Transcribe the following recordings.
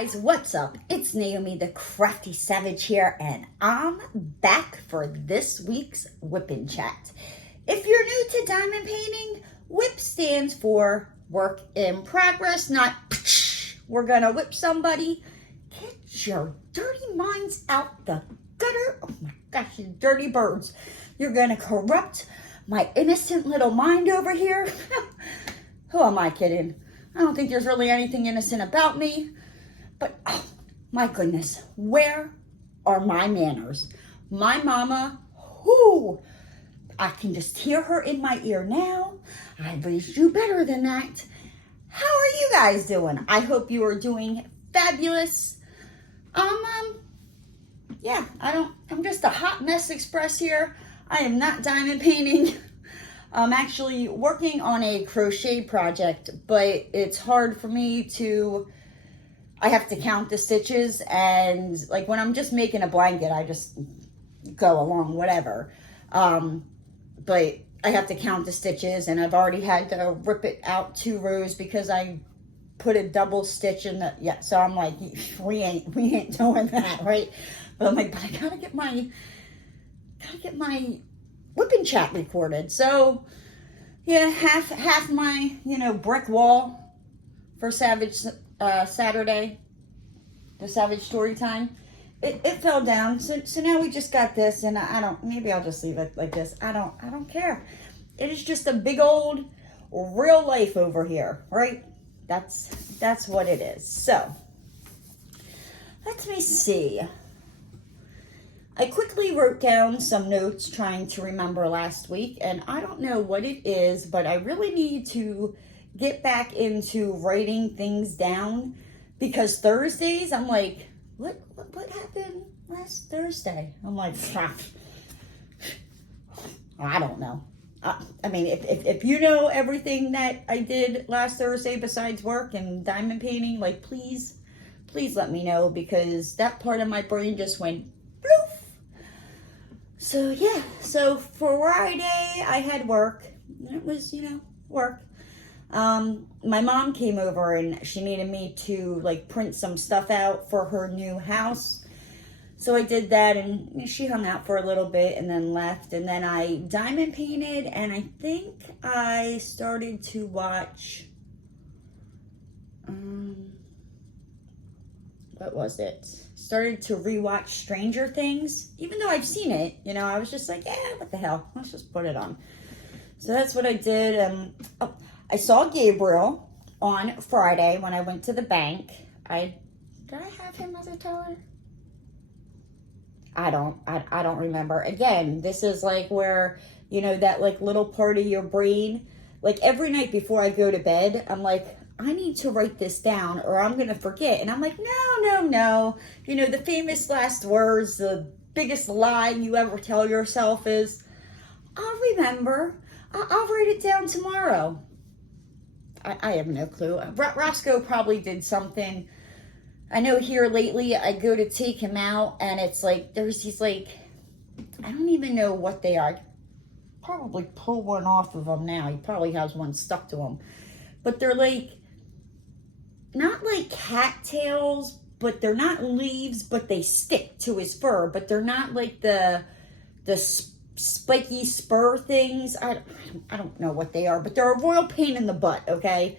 guys, what's up? It's Naomi the Crafty Savage here, and I'm back for this week's Wip Chat. If you're new to diamond painting, Wip stands for work in progress, not we're gonna whip somebody. Get your dirty minds out the gutter. Oh my gosh, you dirty birds. You're gonna corrupt my innocent little mind over here. Who am I kidding? I don't think there's really anything innocent about me. But, oh, my goodness, where are my manners? My mama, whoo, I can just hear her in my ear now. I raised you better than that. How are you guys doing? I hope you are doing fabulous. Yeah, I'm just a hot mess express here. I am not diamond painting. I'm actually working on a crochet project, but it's hard for me to, I have to count the stitches, and like when I'm just making a blanket, I just go along, whatever. But I have to count the stitches, and I've already had to rip it out 2 rows because I put a double stitch in the, yeah, so I'm like, we ain't doing that, right? But I'm like, but I gotta get my Whipping Chat recorded. So yeah, half my, brick wall for Savage Saturday, the Savage story time, it fell down. So now we just got this, and maybe I'll just leave it like this. I don't care. It is just a big old real life over here, right? That's what it is. So let me see. I quickly wrote down some notes trying to remember last week, and I don't know what it is, but I really need to get back into writing things down, because Thursdays, I'm like, what happened last Thursday? I'm like, I don't know. I mean, if you know everything that I did last Thursday besides work and diamond painting, like, please let me know, because that part of my brain just went bloof. So yeah, so Friday I had work, and it was, work. My mom came over and she needed me to like print some stuff out for her new house. So I did that, and she hung out for a little bit and then left. And then I diamond painted, and I think I started to watch, what was it? Started to rewatch Stranger Things, even though I've seen it. I was just like, yeah, what the hell? Let's just put it on. So that's what I did. I saw Gabriel on Friday when I went to the bank. Did I have him as a teller? I don't remember. Again, this is like where, that like little part of your brain, like every night before I go to bed, I'm like, I need to write this down or I'm going to forget. And I'm like, no. The famous last words, the biggest lie you ever tell yourself is, I'll remember. I'll write it down tomorrow. I have no clue. Roscoe probably did something. I know here lately I go to take him out, and it's like, there's these like, I don't even know what they are. I'd probably pull one off of him now. He probably has one stuck to him. But they're like, not like cattails, but they're not leaves, but they stick to his fur. But they're not like the spiky spur things. I don't know what they are, but they're a royal pain in the butt, okay?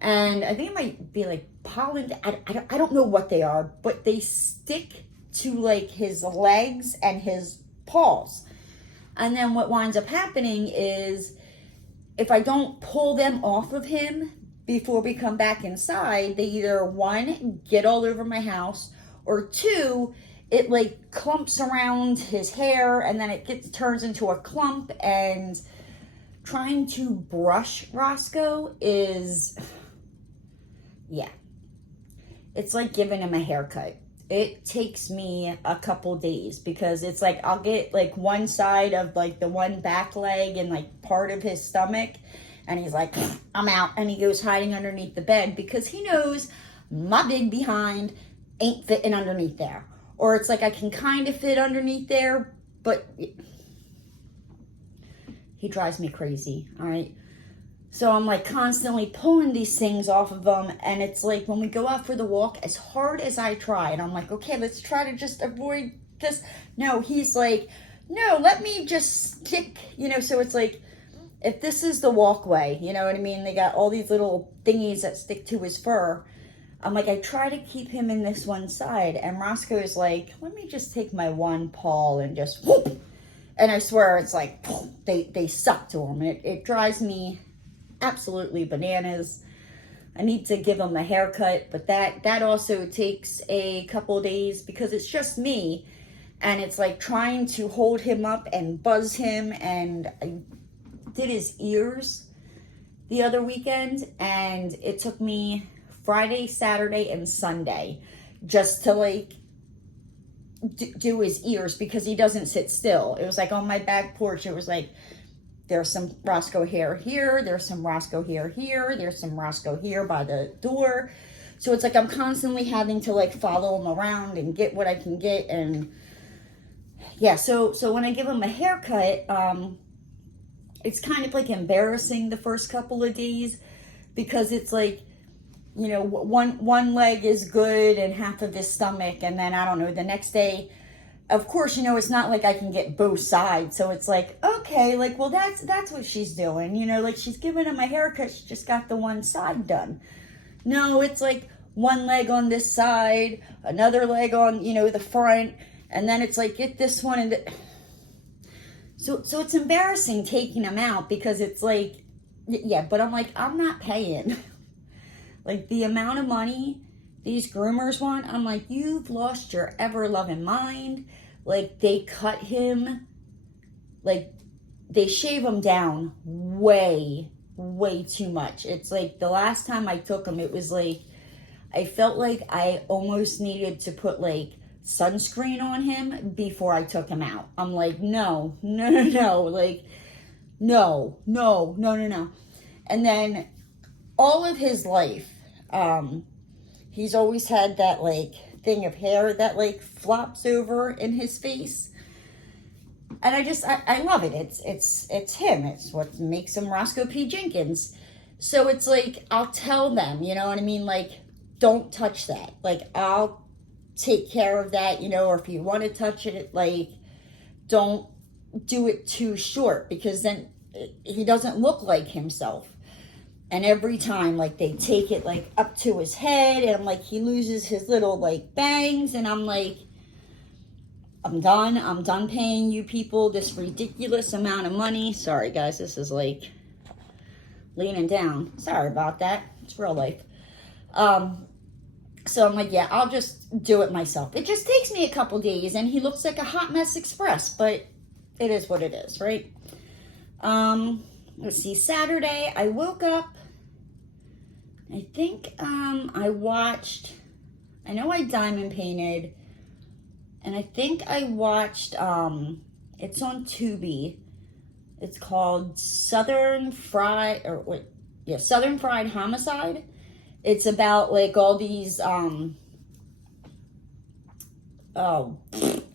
And I think it might be like pollen. I don't know what they are, but they stick to like his legs and his paws. And then what winds up happening is, if I don't pull them off of him before we come back inside, they either, 1, get all over my house, or 2, it like clumps around his hair, and then it turns into a clump. And trying to brush Roscoe is, yeah, it's like giving him a haircut. It takes me a couple days, because it's like I'll get like one side of like the one back leg and like part of his stomach, and he's like, I'm out, and he goes hiding underneath the bed because he knows my big behind ain't fitting underneath there. Or it's like I can kind of fit underneath there, but he drives me crazy, all right? So I'm like constantly pulling these things off of him. And it's like when we go out for the walk, as hard as I try, and I'm like, okay, let's try to just avoid this. No, he's like, no, let me just stick, so it's like, if this is the walkway, you know what I mean? They got all these little thingies that stick to his fur. I'm like, I try to keep him in this one side. And Roscoe's like, let me just take my one paw and just whoop. And I swear it's like, they suck to him. It drives me absolutely bananas. I need to give him a haircut, but that also takes a couple of days because it's just me. And it's like trying to hold him up and buzz him. And I did his ears the other weekend, and it took me Friday, Saturday, and Sunday just to like do his ears because he doesn't sit still. It was like on my back porch, it was like, there's some Roscoe hair here, there's some Roscoe hair here, there's some Roscoe here by the door. So it's like I'm constantly having to like follow him around and get what I can get. And yeah, so when I give him a haircut, it's kind of like embarrassing the first couple of days because it's like, one leg is good and half of his stomach, and then I don't know, the next day, of course, it's not like I can get both sides. So it's like, okay, like, well, that's what she's doing, like she's giving him a haircut, she just got the one side done. No, it's like one leg on this side, another leg on, the front, and then it's like, get this one and So it's embarrassing taking him out because it's like, yeah, but I'm like, I'm not paying. Like the amount of money these groomers want, I'm like, you've lost your ever-loving mind. Like they cut him, like they shave him down way, way too much. It's like the last time I took him, it was like, I felt like I almost needed to put like sunscreen on him before I took him out. I'm like, no, like, no. And then all of his life, he's always had that like thing of hair that like flops over in his face. And I love it. It's him. It's what makes him Roscoe P. Jenkins. So it's like, I'll tell them, you know what I mean? Like, don't touch that. Like, I'll take care of that, or if you want to touch it, like, don't do it too short because then he doesn't look like himself. And every time, like, they take it, like, up to his head, and I'm like, he loses his little, like, bangs, and I'm like, I'm done paying you people this ridiculous amount of money. Sorry, guys, this is, like, leaning down. Sorry about that. It's real life. So I'm like, yeah, I'll just do it myself. It just takes me a couple days, and he looks like a hot mess express, but it is what it is, right? Let's see, Saturday, I woke up, I think, I know I diamond painted, and I think I watched, it's on Tubi, it's called Southern Fried Homicide. It's about, like, all these,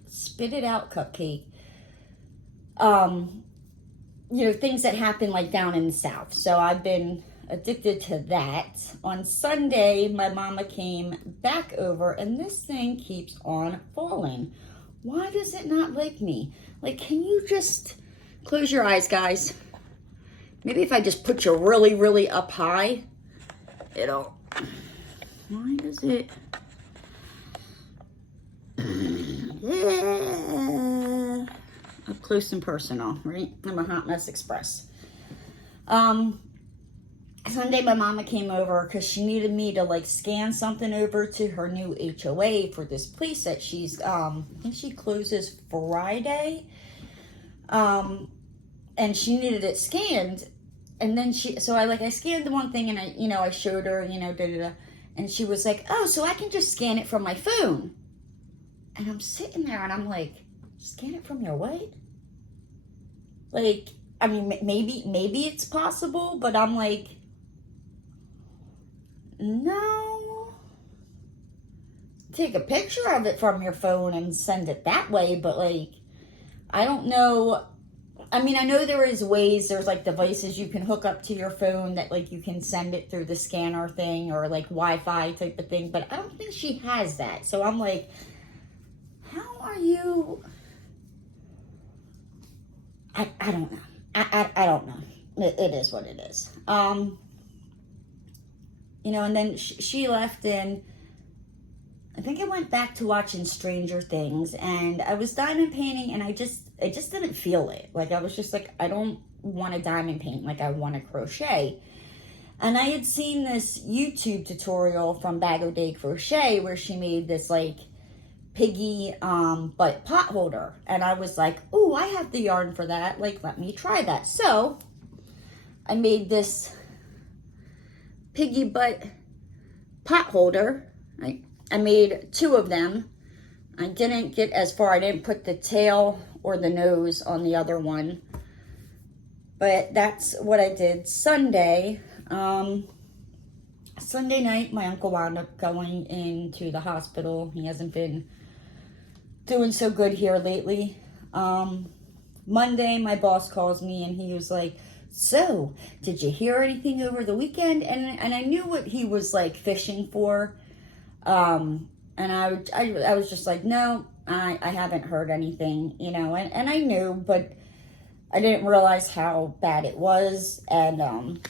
spit it out, cupcake. Things that happen, like, down in the South. So I've been addicted to that. On Sunday, my mama came back over, and this thing keeps on falling. Why does it not like me? Like, can you just close your eyes, guys? Maybe if I just put you really, really up high, it'll... Why does it... Yeah. Up close and personal, right? I'm a hot mess express. Sunday, my mama came over because she needed me to, like, scan something over to her new HOA for this place that she's, I think she closes Friday. And she needed it scanned. And then I scanned the one thing and I showed her, and she was like, oh, so I can just scan it from my phone. And I'm sitting there and I'm like, scan it from your what? Like, I mean, maybe it's possible, but I'm like, no. Take a picture of it from your phone and send it that way, but like, I don't know I mean, I know there is ways, there's like devices you can hook up to your phone that like you can send it through the scanner thing or like Wi-Fi type of thing, but I don't think she has that. So I'm like, how are you? I don't know. I don't know. It is what it is. You know, and then she left, and I think I went back to watching Stranger Things, and I was diamond painting, and I just didn't feel it. Like, I was just like, I don't want to diamond paint, like I want to crochet. And I had seen this YouTube tutorial from Bag O' Day Crochet where she made this like piggy butt pot holder, and I was like, oh, I have the yarn for that, like let me try that. So I made this piggy butt pot holder. I made 2 of them. I didn't get as far. I didn't put the tail or the nose on the other one, but that's what I did Sunday. Sunday night my uncle wound up going into the hospital. He hasn't been doing so good here lately. Monday my boss calls me and he was like, so did you hear anything over the weekend? And I knew what he was like fishing for. And I was just like, no, I haven't heard anything, you know, and I knew, but I didn't realize how bad it was. And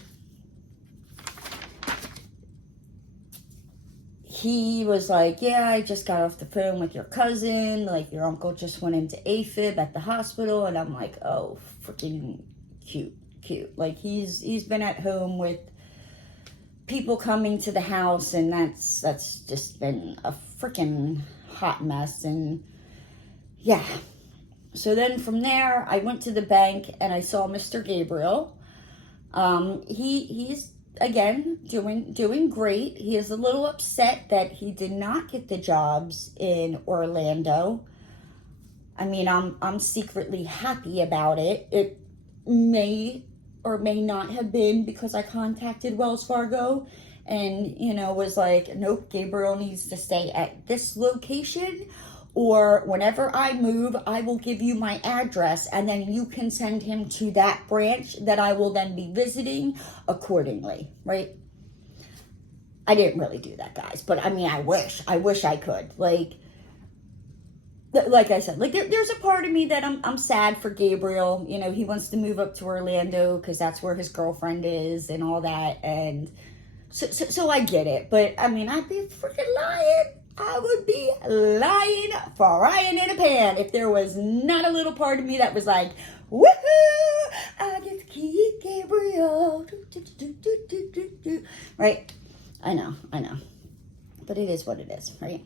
he was like, yeah, I just got off the phone with your cousin, like your uncle just went into AFib at the hospital. And I'm like, oh, freaking cute. Like he's been at home with people coming to the house, and that's just been a freaking hot mess. And yeah, so then from there I went to the bank and I saw Mr. Gabriel. He's again doing great. He is a little upset that he did not get the jobs in Orlando. I mean, I'm secretly happy about it. It may or may not have been because I contacted Wells Fargo and, you know, was like, nope, Gabriel needs to stay at this location, or whenever I move, I will give you my address and then you can send him to that branch that I will then be visiting accordingly, right? I didn't really do that, guys, but I mean, I wish I could. Like I said, like there's a part of me that I'm sad for Gabriel. You know, he wants to move up to Orlando because that's where his girlfriend is and all that. And so I get it. But I mean, I'd be freaking lying. I would be lying, frying in a pan if there was not a little part of me that was like, woohoo, I get to keep Gabriel. Right? I know. But it is what it is, right?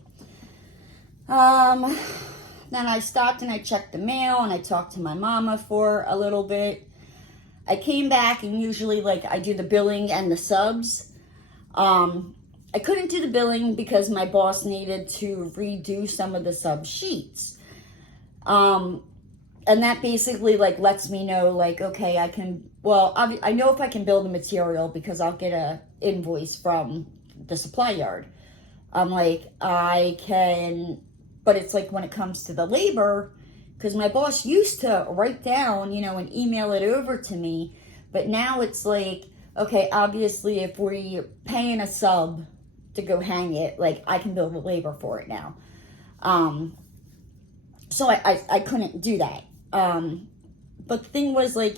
Then I stopped and I checked the mail and I talked to my mama for a little bit. I came back and usually like I do the billing and the subs. I couldn't do the billing because my boss needed to redo some of the sub sheets. And that basically like lets me know like, okay, I can, well, I know if I can bill the material because I'll get a invoice from the supply yard. I'm like, I can, but it's like when it comes to the labor, because my boss used to write down, you know, and email it over to me, but now it's like, okay, obviously if we're paying a sub to go hang it, like I can bill the labor for it now. So I couldn't do that. But the thing was like,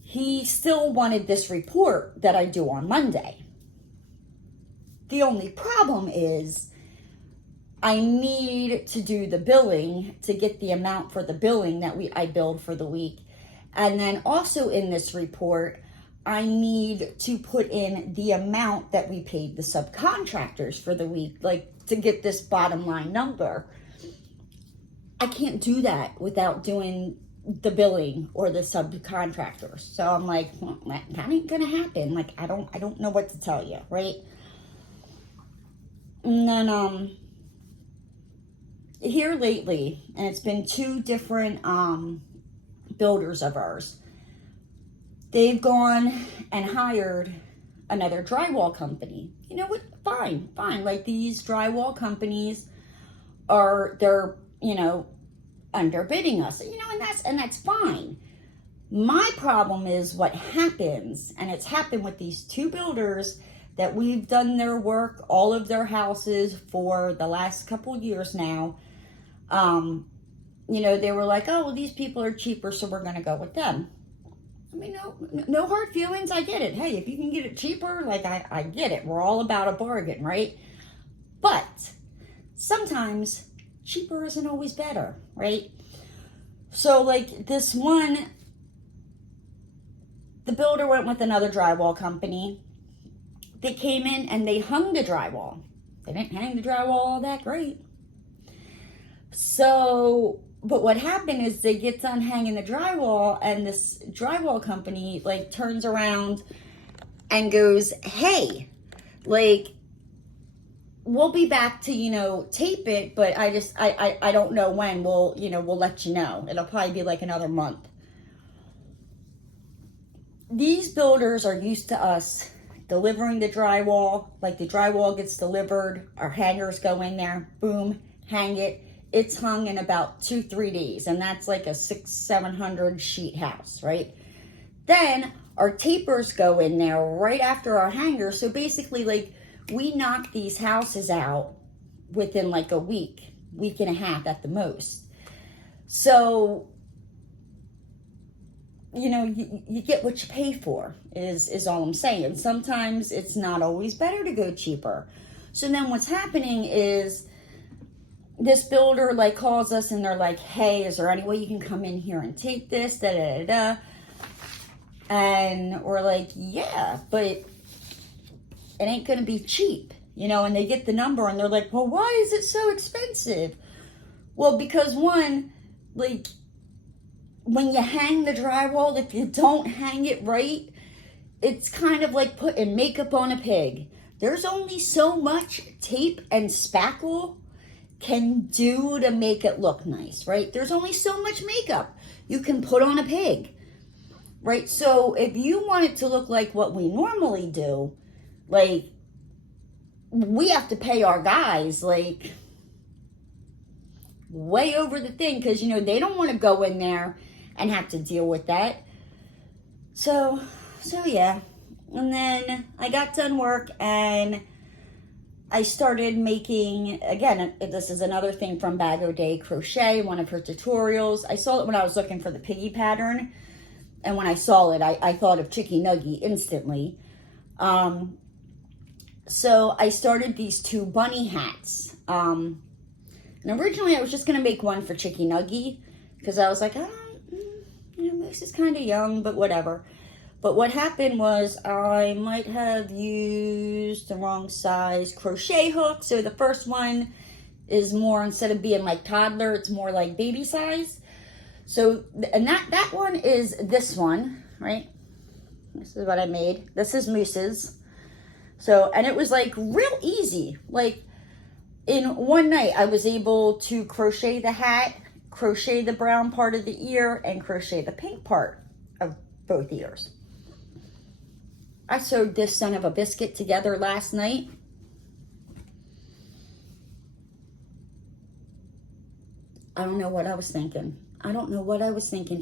he still wanted this report that I do on Monday. The only problem is I need to do the billing to get the amount for the billing that I billed for the week. And then also in this report, I need to put in the amount that we paid the subcontractors for the week, like to get this bottom line number. I can't do that without doing the billing or the subcontractors. So I'm like, well, that ain't gonna happen. Like, I don't know what to tell you, right? And then, here lately, and it's been 2 different, builders of ours. They've gone and hired another drywall company. You know what? Fine. Like these drywall companies they're, you know, underbidding us, you know, and that's fine. My problem is what happens, and it's happened with these two builders that we've done their work, all of their houses for the last couple years now. They were like, oh, well, these people are cheaper, so we're going to go with them. I mean, no hard feelings. I get it. Hey, if you can get it cheaper, like, I get it. We're all about a bargain, right? But sometimes cheaper isn't always better, right? So, like, this one, the builder went with another drywall company. They came in and they hung the drywall. They didn't hang the drywall all that great. So, but what happened is they get done hanging the drywall, and this drywall company, like, turns around and goes, hey, like, we'll be back to, tape it, but I don't know when. We'll let you know. It'll probably be like another month. These builders are used to us delivering the drywall. Like, the drywall gets delivered, our hangers go in there, boom, hang it. It's hung in about 2-3 days, and that's like a 600-700 sheet house, right? Then our tapers go in there right after our hangers. So basically, like, we knock these houses out within like a week and a half at the most. So, you get what you pay for, is all I'm saying. Sometimes it's not always better to go cheaper. So then what's happening is this builder, like, calls us and they're like, hey, is there any way you can come in here and take this, da-da-da-da? And we're like, yeah, but it ain't going to be cheap, and they get the number and they're like, well, why is it so expensive? Well, because one, like, when you hang the drywall, if you don't hang it right, it's kind of like putting makeup on a pig. There's only so much tape and spackle can do to make it look nice, right? There's only so much makeup you can put on a pig, right? So if you want it to look like what we normally do, like, we have to pay our guys, like, way over the thing, because, they don't want to go in there and have to deal with that. So yeah. And then I got done work and I started making, again, this is another thing from Bag O' Day Crochet, one of her tutorials. I saw it when I was looking for the piggy pattern. And when I saw it, I thought of Chicky Nuggy instantly. So I started these 2 bunny hats. And originally I was just going to make one for Chicky Nuggy, because I was like, Moose is kind of young, but whatever. But what happened was I might have used the wrong size crochet hook. So the first one is more, instead of being like toddler, it's more like baby size. So, and that one is this one, right? This is what I made. This is Moose's. So, and it was like real easy. Like, in one night I was able to crochet the hat, crochet the brown part of the ear, and crochet the pink part of both ears. I sewed this son of a biscuit together last night. I don't know what I was thinking.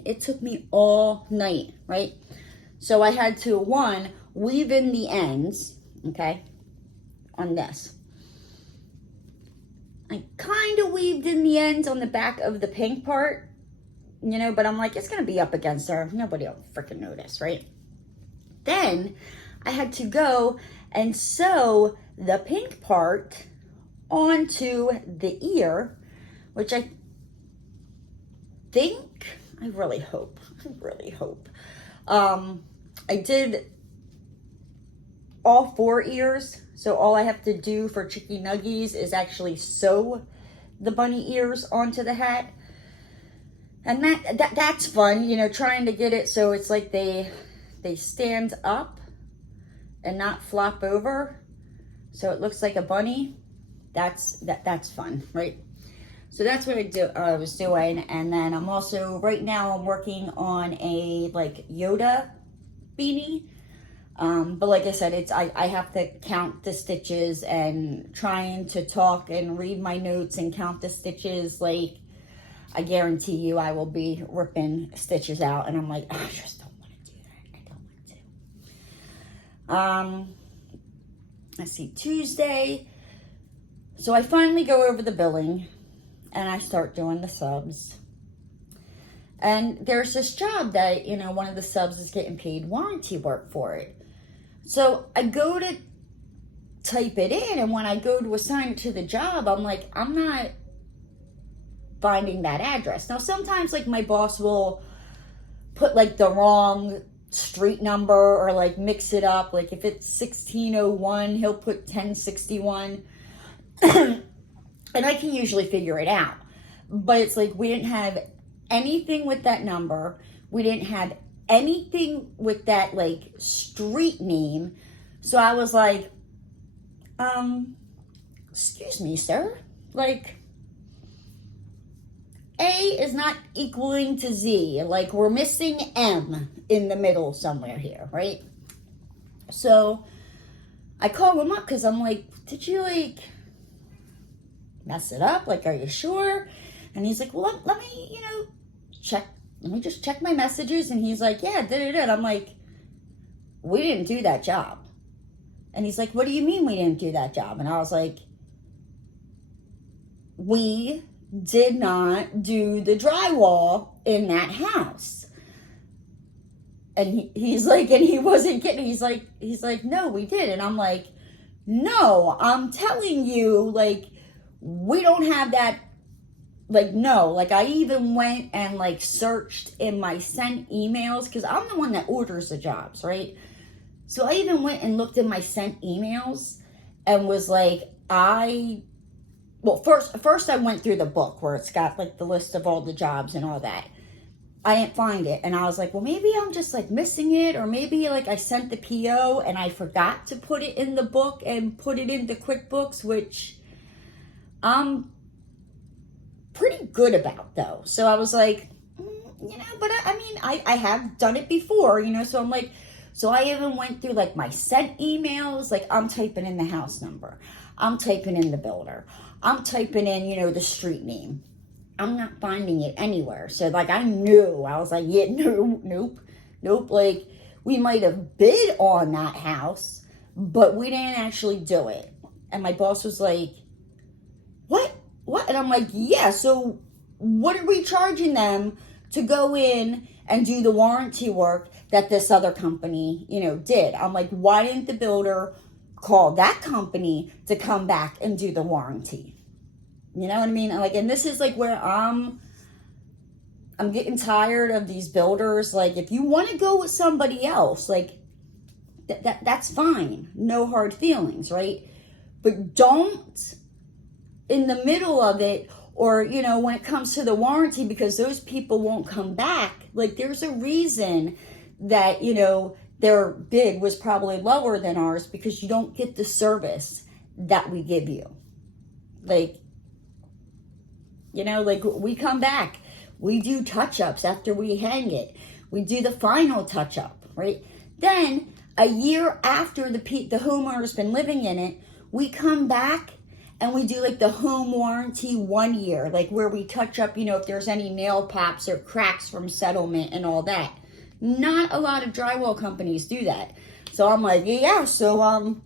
It took me all night, right? So I had to, one, weave in the ends, okay, on this. I kind of weaved in the ends on the back of the pink part, but I'm like, it's going to be up against her. Nobody will freaking notice, right? Then I had to go and sew the pink part onto the ear, which I really hope. I did all 4 ears, so all I have to do for Chicky Nuggies is actually sew the bunny ears onto the hat. And that's fun, trying to get it so it's like they stand up and not flop over, so it looks like a bunny. That's fun, right? So that's what I was doing. And then I'm also, right now I'm working on a like Yoda beanie. But like I said, I have to count the stitches, and trying to talk and read my notes and count the stitches. Like, I guarantee you I will be ripping stitches out. And I'm like, I just don't want to do that. I don't want to. Let's see, Tuesday. So I finally go over the billing and I start doing the subs. And there's this job that, one of the subs is getting paid warranty work for it. So I go to type it in, and when I go to assign it to the job, I'm like, I'm not finding that address. Now, sometimes, like, my boss will put, like, the wrong street number or, like, mix it up. Like, if it's 1601, he'll put 1061. And I can usually figure it out. But it's like, we didn't have anything with that number. We didn't have anything with that, like, street name. So I was like, excuse me, sir. Like, A is not equaling to Z. Like, we're missing M in the middle somewhere here, right? So I call him up because I'm like, did you, like, mess it up? Like, are you sure? And he's like, well, let me, check. Let me just check my messages. And he's like, yeah, da-da-da. I'm like, we didn't do that job. And he's like, what do you mean we didn't do that job? And I was like, we did not do the drywall in that house. And he's like, and he wasn't kidding. He's like, no, we did. And I'm like, no, I'm telling you, like, we don't have that. Like, no, like, I even went and, like, searched in my sent emails, because I'm the one that orders the jobs, right? So I even went and looked in my sent emails and was like, first I went through the book where it's got, like, the list of all the jobs and all that. I didn't find it. And I was like, well, maybe I'm just, like, missing it. Or maybe, like, I sent the PO and I forgot to put it in the book and put it into QuickBooks, which I'm pretty good about, though. So I was like, but I have done it before, so I'm like, so I even went through, like, my sent emails. Like, I'm typing in the house number. I'm typing in the builder. I'm typing in, the street name. I'm not finding it anywhere. So, like, I knew. I was like, yeah, nope. Like, we might have bid on that house, but we didn't actually do it. And my boss was like, what? And I'm like, yeah, so what are we charging them to go in and do the warranty work that this other company, did? I'm like, why didn't the builder call that company to come back and do the warranty? You know what I mean? Like, and this is like where I'm getting tired of these builders. Like, if you want to go with somebody else, like, that's fine. No hard feelings, right? But don't, in the middle of it, or, when it comes to the warranty, because those people won't come back. Like, there's a reason that, their bid was probably lower than ours, because you don't get the service that we give you. Like, like, we come back, we do touch-ups after we hang it. We do the final touch-up, right? Then, a year after the homeowner's been living in it, we come back and we do, like, the home warranty 1 year, like, where we touch up, if there's any nail pops or cracks from settlement and all that. Not a lot of drywall companies do that. So I'm like, yeah, so,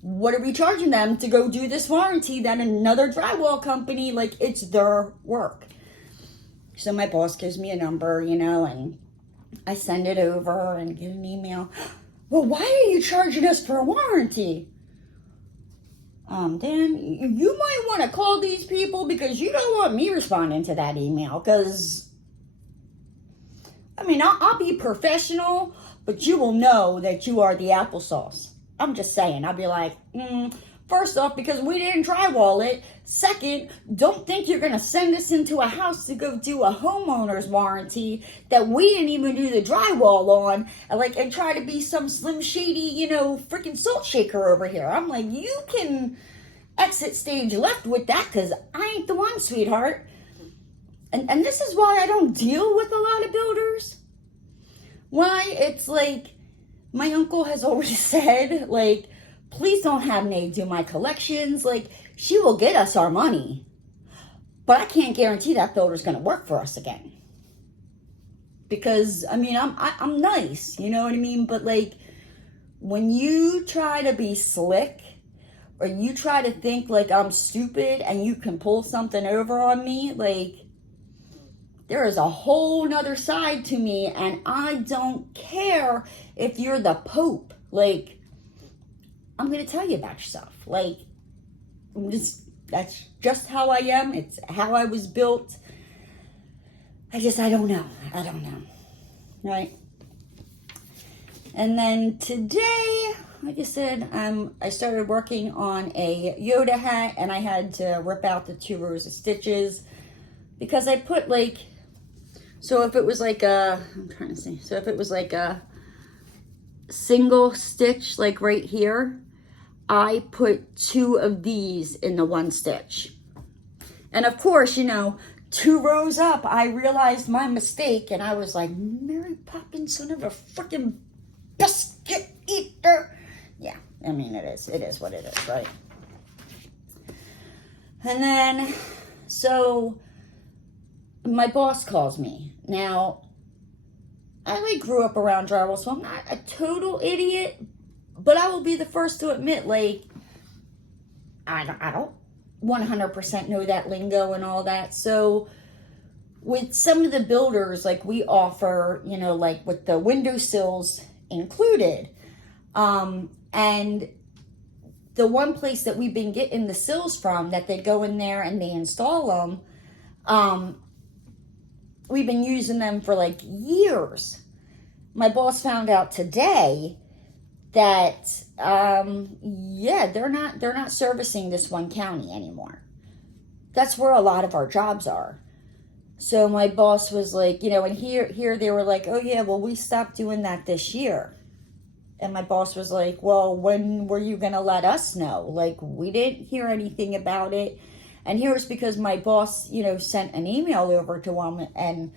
what are we charging them to go do this warranty that another drywall company, like, it's their work? So my boss gives me a number, and I send it over and get an email. Well, why are you charging us for a warranty? Dan, you might want to call these people, because you don't want me responding to that email, because, I'll be professional, but you will know that you are the applesauce. I'm just saying. I'll be like, first off, because we didn't drywall it. Second, don't think you're going to send us into a house to go do a homeowner's warranty that we didn't even do the drywall on, and try to be some Slim Shady, freaking salt shaker over here. I'm like, you can exit stage left with that, because I ain't the one, sweetheart. And this is why I don't deal with a lot of builders. Why? It's like, my uncle has always said, like, please don't have Nate do my collections. Like, she will get us our money. But I can't guarantee that builder's going to work for us again. Because, I mean, I'm nice, you know what I mean? But, like, when you try to be slick, or you try to think like I'm stupid and you can pull something over on me, like, there is a whole nother side to me, and I don't care if you're the Pope. Like, I'm going to tell you about yourself. Like, that's just how I am. It's how I was built. I don't know. I don't know. Right? And then today, like I said, I started working on a Yoda hat, and I had to rip out the 2 rows of stitches because I put like, so if it was like I'm trying to see, so if it was like a single stitch, like right here, I put 2 of these in the 1 stitch. And of course, you know, 2 rows up, I realized my mistake, and I was like, Mary Poppins, son of a freaking biscuit eater. Yeah, I mean, it is what it is, right? And then, so my boss calls me. Now, I like grew up around drywall, so I'm not a total idiot, but I will be the first to admit, like, I don't 100% know that lingo and all that. So with some of the builders, like, we offer, you know, like with the windowsills included, and the one place that we've been getting the sills from, that they go in there and they install them, we've been using them for like years. My boss found out today that yeah, they're not servicing this one county anymore. That's where a lot of our jobs are. So my boss was like, you know, and here they were like, oh yeah, well, we stopped doing that this year. And my boss was like, well, when were you going to let us know? Like, we didn't hear anything about it. And here's because my boss, you know, sent an email over to him and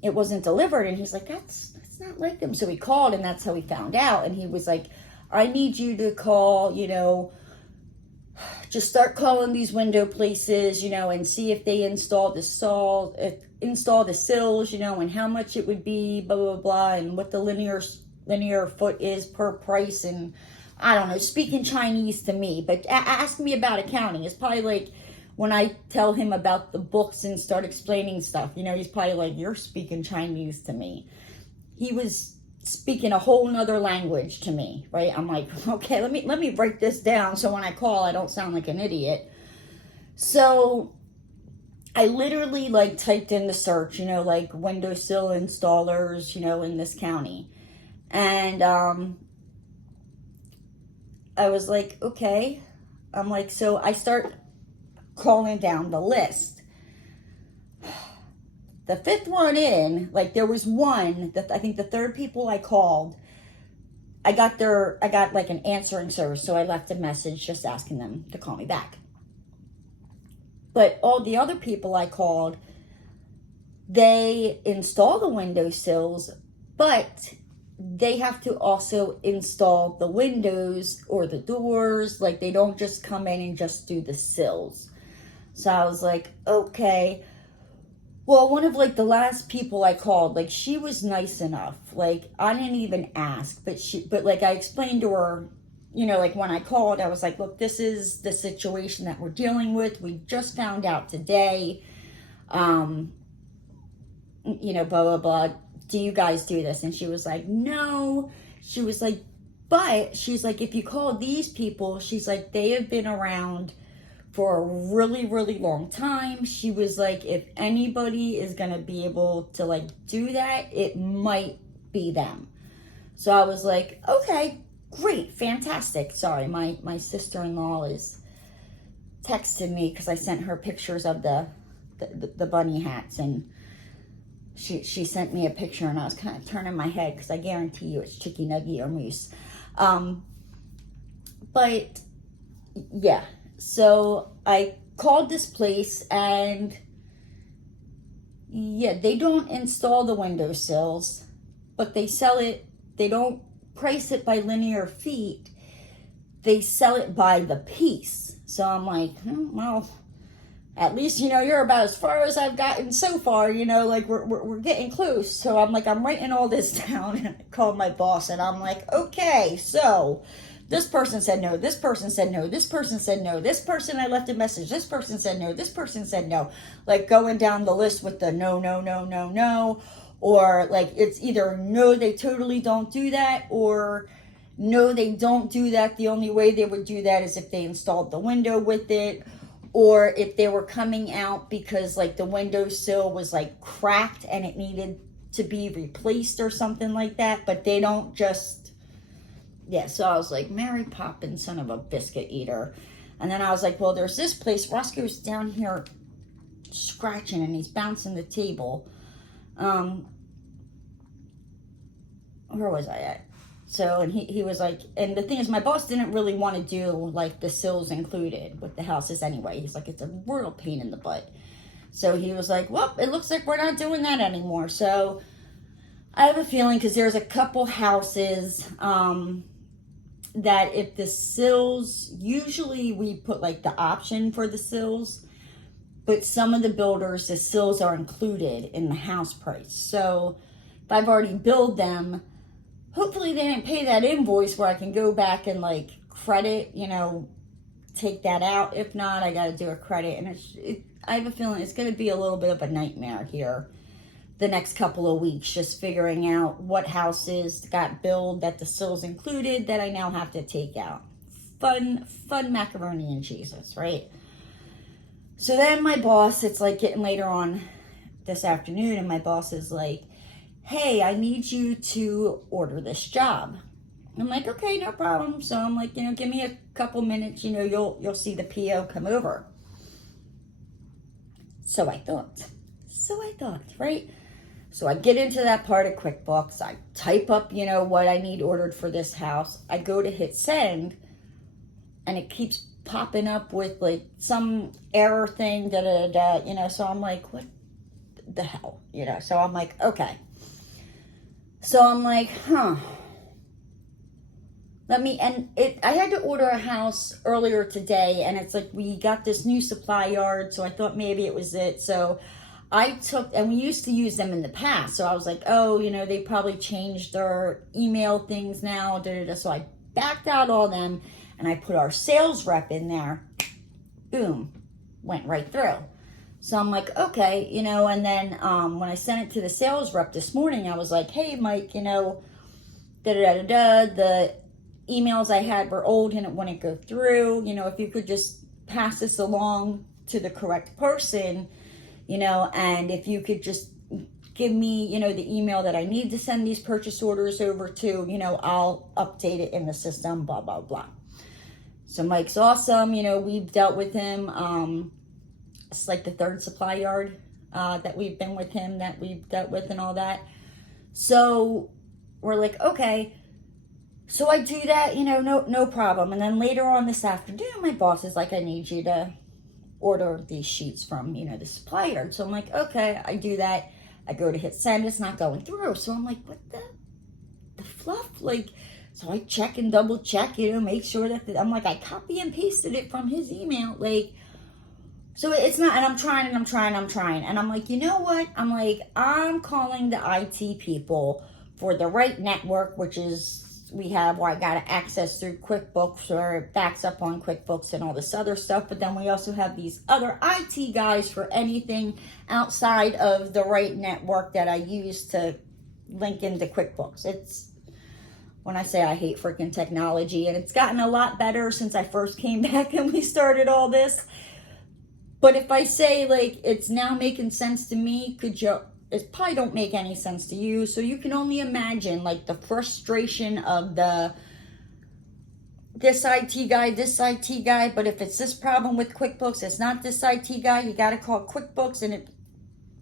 it wasn't delivered. And he's like, that's not like them. So he called, and that's how he found out. And he was like, I need you to call, you know, just start calling these window places, you know, and see if they install the sills, you know, and how much it would be, blah, blah, blah, and what the linear foot is per price. And I don't know, speaking Chinese to me, but ask me about accounting. It's probably like when I tell him about the books and start explaining stuff, you know, he's probably like, you're speaking Chinese to me. He was speaking a whole nother language to me, right? I'm like, okay, let me write this down so when I call, I don't sound like an idiot. So I literally like typed in the search, you know, like windowsill installers, you know, in this county. And I was like, okay. I'm like, so I start calling down the list. The 5th one in, like, there was one that I think the 3rd people I called, I got like an answering service, so I left a message just asking them to call me back. But all the other people I called, they install the windowsills, but they have to also install the windows or the doors. Like, they don't just come in and just do the sills. So I was like, okay. Well, one of like the last people I called, like, she was nice enough. Like, I didn't even ask, but like I explained to her, you know, like when I called, I was like, look, this is the situation that we're dealing with. We just found out today, you know, blah, blah, blah. Do you guys do this? And she was like, no. She was like, but she's like, if you call these people, she's like, they have been around for a really, really long time. She was like, if anybody is going to be able to like do that, it might be them. So I was like, okay, great, fantastic. Sorry, my sister-in-law is texting me because I sent her pictures of the bunny hats, and she sent me a picture, and I was kind of turning my head because I guarantee you it's Chicky Nuggy or Moose. But yeah. So I called this place, and yeah, they don't install the windowsills, but they sell it. They don't price it by linear feet. They sell it by the piece. So I'm like, well, at least, you're about as far as I've gotten so far, like we're getting close. So I'm like, I'm writing all this down, and I called my boss, and I'm like, okay, so this person said no, this person said no, this person said no, this person I left a message, this person said no, this person said no. Like going down the list with the no, no, no, no, no. Or like it's either no, they totally don't do that, or no, they don't do that. The only way they would do that is if they installed the window with it, or if they were coming out because like the windowsill was like cracked and it needed to be replaced or something like that. But they don't just, yeah. So I was like, Mary Poppins, son of a biscuit eater. And then I was like, well, there's this place. Roscoe's down here scratching and he's bouncing the table. Where was I at? So, and he was like, and the thing is, my boss didn't really want to do like the sills included with the houses anyway. He's like, it's a real pain in the butt. So he was like, well, it looks like we're not doing that anymore. So I have a feeling, because there's a couple houses that if the sills, usually we put like the option for the sills, but some of the builders, the sills are included in the house price. So if I've already billed them, hopefully they didn't pay that invoice where I can go back and like credit, take that out. If not, I got to do a credit. And I have a feeling it's going to be a little bit of a nightmare here the next couple of weeks, just figuring out what houses got billed that the sills included that I now have to take out. Fun macaroni and cheeses, right? So then my boss, it's like getting later on this afternoon, and my boss is like, hey, I need you to order this job. I'm like, okay, no problem. So I'm like, give me a couple minutes, you'll see the PO come over. So I thought, right? So I get into that part of QuickBooks. I type up, what I need ordered for this house. I go to hit send, and it keeps popping up with like some error thing, so I'm like, what the hell, so I'm like, okay. So I'm like, I had to order a house earlier today, and it's like we got this new supply yard, so I thought maybe it was it. So I and we used to use them in the past, so I was like, oh, they probably changed their email things now, So I backed out all them, and I put our sales rep in there. Boom, went right through. So I'm like, okay, and then when I sent it to the sales rep this morning, I was like, hey, Mike, the emails I had were old and it wouldn't go through. If you could just pass this along to the correct person, and if you could just give me, the email that I need to send these purchase orders over to, I'll update it in the system, blah, blah, blah. So Mike's awesome. We've dealt with him. It's like the third supply yard that we've been with him, that we've dealt with and all that. So we're like, okay. So I do that, no problem. And then later on this afternoon, my boss is like, I need you to order these sheets from, the supply yard. So I'm like, okay, I do that. I go to hit send, it's not going through. So I'm like, what the fluff? Like, so I check and double check, make sure that, I'm like, I copy and pasted it from his email, like, so it's not, and I'm trying. And I'm like, you know what? I'm like, I'm calling the IT people for the right network, which is, we have where I got to access through QuickBooks, or it backs up on QuickBooks and all this other stuff. But then we also have these other IT guys for anything outside of the right network that I use to link into QuickBooks. It's, when I say I hate freaking technology, and it's gotten a lot better since I first came back and we started all this. But if I say, like, it's now making sense to me, it probably don't make any sense to you. So you can only imagine, like, the frustration of this IT guy. But if it's this problem with QuickBooks, it's not this IT guy. You got to call QuickBooks, and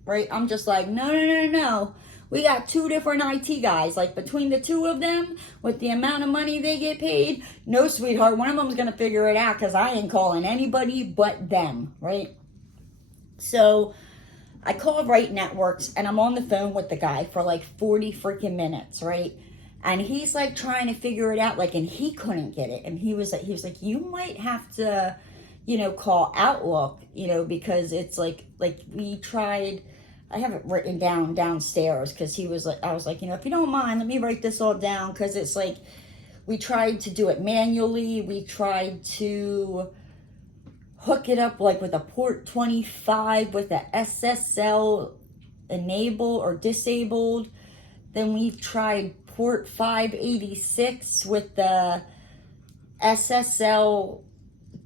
right? I'm just like, no. We got two different IT guys. Like, between the two of them, with the amount of money they get paid, no, sweetheart, one of them's going to figure it out, because I ain't calling anybody but them, right? So I call Right Networks, and I'm on the phone with the guy for like 40 freaking minutes, right? And he's like trying to figure it out, like, and he couldn't get it. And he was like, you might have to, call Outlook, because it's like we tried. I have it written down downstairs because I was like, if you don't mind, let me write this all down, because it's like we tried to do it manually. We tried to hook it up like with a port 25 with a SSL enable or disabled. Then we've tried port 586 with the SSL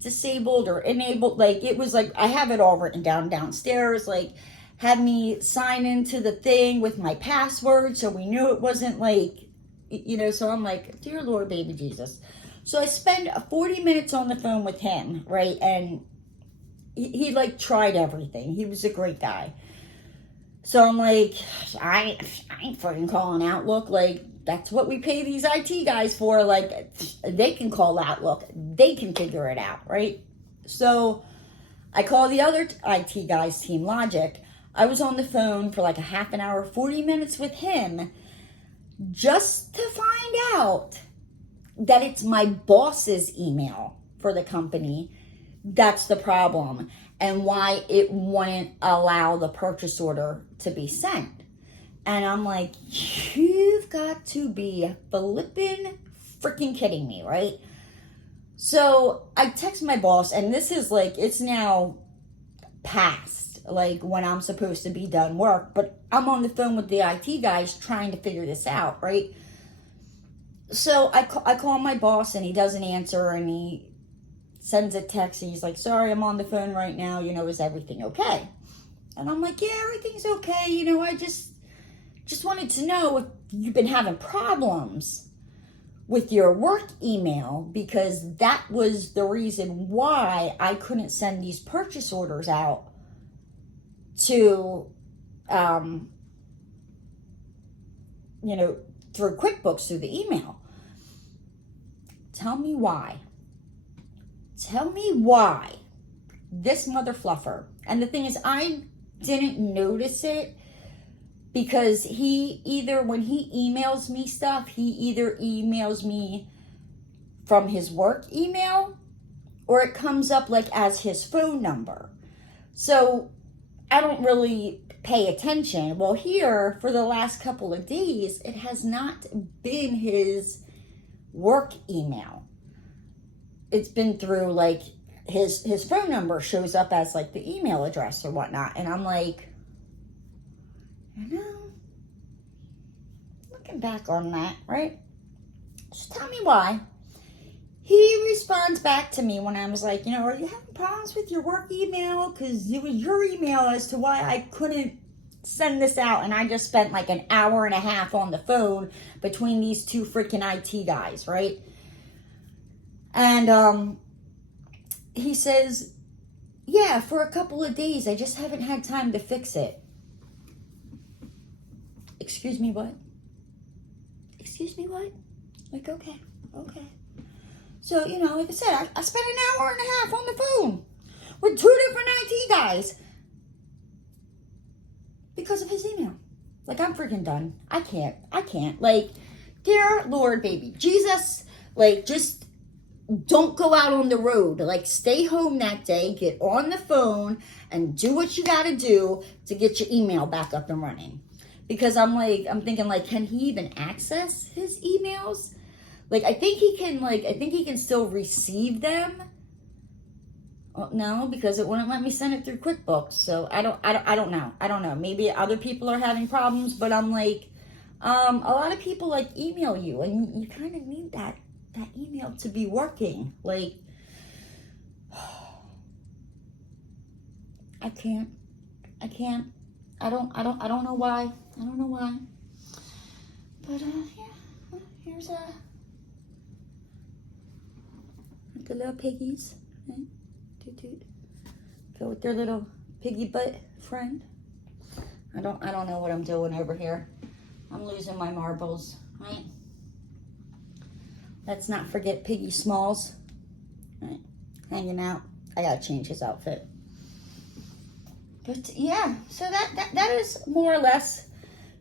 disabled or enabled. Like, it was like, I have it all written down downstairs. Like, had me sign into the thing with my password so we knew it wasn't like, so I'm like, dear Lord, baby Jesus. So I spend 40 minutes on the phone with him, right? And he like tried everything. He was a great guy. So I'm like, I ain't fucking calling Outlook. Like, that's what we pay these IT guys for. Like, they can call Outlook. They can figure it out, right? So I call the other IT guys, Team Logic. I was on the phone for like a half an hour, 40 minutes with him, just to find out that it's my boss's email for the company that's the problem, and why it wouldn't allow the purchase order to be sent. And I'm like, you've got to be flippin' freaking kidding me, right? So I text my boss, and this is like, it's now past, like, when I'm supposed to be done work, but I'm on the phone with the IT guys trying to figure this out, right? So I call my boss, and he doesn't answer, and he sends a text, and he's like, sorry, I'm on the phone right now, is everything okay? And I'm like, yeah, everything's okay, I just wanted to know if you've been having problems with your work email, because that was the reason why I couldn't send these purchase orders out to, through QuickBooks, through the email. Tell me why. Tell me why this mother fluffer. And the thing is, I didn't notice it because when he emails me stuff, he either emails me from his work email or it comes up like as his phone number. So I don't really pay attention. Well, here for the last couple of days, it has not been his work email. It's been through like his phone number shows up as like the email address or whatnot. And I'm like, looking back on that, right? Just tell me why. He responds back to me when I was like, are you having problems with your work email? Because it was your email as to why I couldn't send this out. And I just spent like an hour and a half on the phone between these two freaking IT guys, right? And he says, yeah, for a couple of days, I just haven't had time to fix it. Excuse me, what? Excuse me, what? Like, okay. So, like I said, I spent an hour and a half on the phone with two different IT guys because of his email. Like, I'm freaking done. I can't. Like, dear Lord, baby, Jesus, like, just don't go out on the road. Like, stay home that day, get on the phone, and do what you gotta do to get your email back up and running. Because I'm thinking, like, can he even access his emails? Like, I think he can still receive them. Well, no, because it wouldn't let me send it through QuickBooks. So I don't know. Maybe other people are having problems, but I'm like, a lot of people like email you, and you kind of need that email to be working. Like, I can't. I don't know why. But yeah, here's the little piggies. Right? Toot toot. Go with their little piggy butt friend. I don't know what I'm doing over here. I'm losing my marbles, right? Let's not forget Piggy Smalls, right? Hanging out. I gotta change his outfit. But yeah, so that is more or less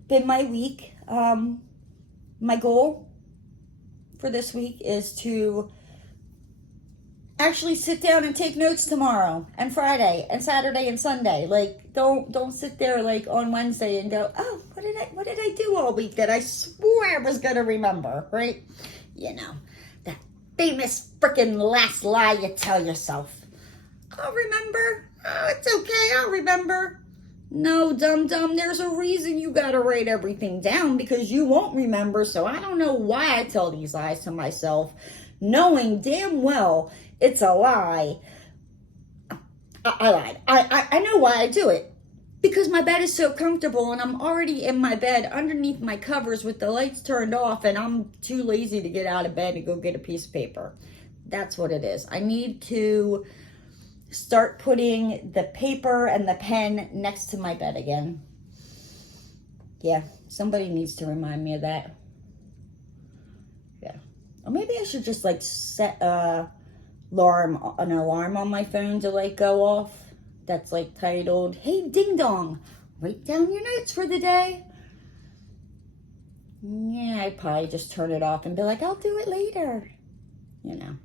been my week. My goal for this week is to actually sit down and take notes tomorrow and Friday and Saturday and Sunday. Like, don't sit there like on Wednesday and go, oh, what did I do all week that I swore I was gonna remember, right? You know, that famous freaking last lie you tell yourself. I'll remember. Oh, it's okay, I'll remember. No, dum-dum, there's a reason you gotta write everything down, because you won't remember. So I don't know why I tell these lies to myself, knowing damn well it's a lie. I lied. I know why I do it. Because my bed is so comfortable and I'm already in my bed underneath my covers with the lights turned off, and I'm too lazy to get out of bed and go get a piece of paper. That's what it is. I need to start putting the paper and the pen next to my bed again. Yeah, somebody needs to remind me of that. Yeah. Or maybe I should just like set an alarm on my phone to like go off. That's like titled, hey ding dong, write down your notes for the day. Yeah, I'd probably just turn it off and be like, I'll do it later. You know.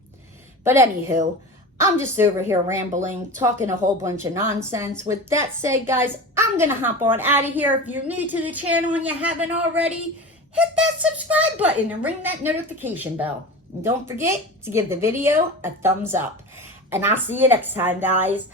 But anywho, I'm just over here rambling, talking a whole bunch of nonsense. With that said, guys, I'm going to hop on out of here. If you're new to the channel and you haven't already, hit that subscribe button and ring that notification bell. And don't forget to give the video a thumbs up. And I'll see you next time, guys.